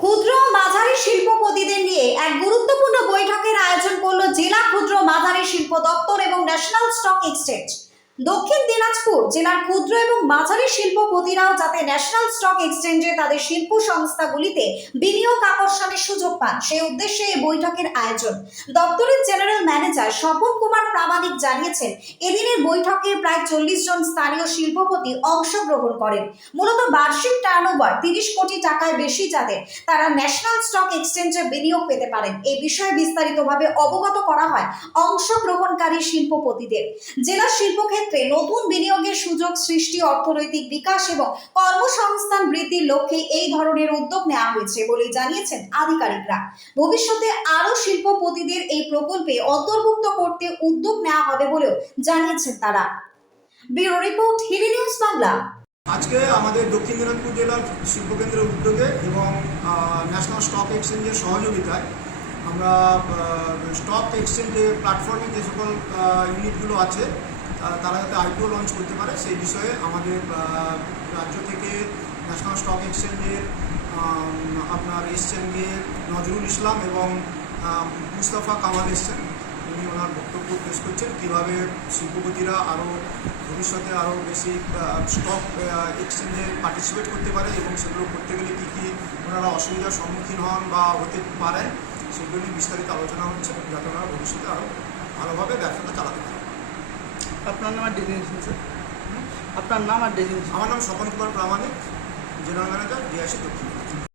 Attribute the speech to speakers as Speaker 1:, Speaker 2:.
Speaker 1: ক্ষুদ্র মাঝারি শিল্পপতিদের নিয়ে এক গুরুত্বপূর্ণ বৈঠকের আয়োজন করল জেলা ক্ষুদ্র মাঝারি শিল্প দপ্তর এবং ন্যাশনাল স্টক এক্সচেঞ্জ দক্ষিণ দিনাজপুর জেলার ক্ষুদ্র এবং মাঝারি শিল্পপতিরাও যাতে ন্যাশনাল স্টক এক্সচেঞ্জে তাদের শিল্প সংস্থাগুলিতে বিনিয়োগ আকর্ষণের সুযোগ পান, সেই উদ্দেশ্যে এই বৈঠকের আয়োজন। দপ্তরের জেনারেল ম্যানেজার স্বপন কুমার প্রামাণিক জানিয়েছেন, এদিনের বৈঠকে প্রায় চল্লিশ জন স্থানীয় শিল্পপতি অংশগ্রহণ করেন। মূলত বার্ষিক টার্নওভার তিরিশ কোটি টাকায় বেশি যাদের তারা ন্যাশনাল স্টক এক্সচেঞ্জে বিনিয়োগ পেতে পারেন। এই বিষয়ে বিস্তারিতভাবে অবগত করা হয় অংশগ্রহণকারী শিল্পপতিদের। জেলা শিল্পক্ষেত্রে নতুন বিনিয়োগের সুযোগ সৃষ্টি, অর্থনৈতিক বিকাশ এবং কর্মসংস্থান বৃদ্ধির লক্ষ্যে এই ধরনের উদ্যোগ নেওয়া হয়েছে বলে জানিয়েছেন আধিকারিকরা। ভবিষ্যতে আরও শিল্পপতিদের এই প্রকল্পে অন্তর্ভুক্ত করতে উদ্যোগ নেওয়া হবে বলেও জানিয়েছেন তারা। Bureau report Hili news Bangla.
Speaker 2: আজকে আমাদের দক্ষিণ দিনাজপুর জেলার শিল্পকেন্দ্রের উদ্যোগে এবং ন্যাশনাল স্টক এক্সচেঞ্জের সহযোগিতায় আমরা স্টক এক্সচেঞ্জে প্ল্যাটফর্মে যে সকল ইউনিটগুলো আছে তারা যাতে আইপিও লঞ্চ করতে পারে, সেই বিষয়ে আমাদের রাজ্য থেকে ন্যাশনাল স্টক এক্সচেঞ্জের আপনার এসছেন গিয়ে নজরুল ইসলাম এবং মুস্তফা কামাল এসছেন। উনি ওনার বক্তব্য পেশ করছেন কীভাবে শিল্পপতিরা আরও ভবিষ্যতে আরও বেশি স্টক এক্সচেঞ্জে পার্টিসিপেট করতে পারে এবং সেগুলো করতে গেলে কী কী ওনারা অসুবিধার সম্মুখীন হন বা হতে পারে, সেগুলো বিস্তারিত আলোচনা হচ্ছে যাতে ওনারা ভবিষ্যতে আরও ভালোভাবে ব্যবসাটা চালাতে পারে
Speaker 3: আপনার নাম আর ডেজিগনেশন স্যার আপনার নাম আর ডেজিগনেশন
Speaker 2: আমার নাম Swapan Kumar Pramanik general manager DIC দক্ষিণ।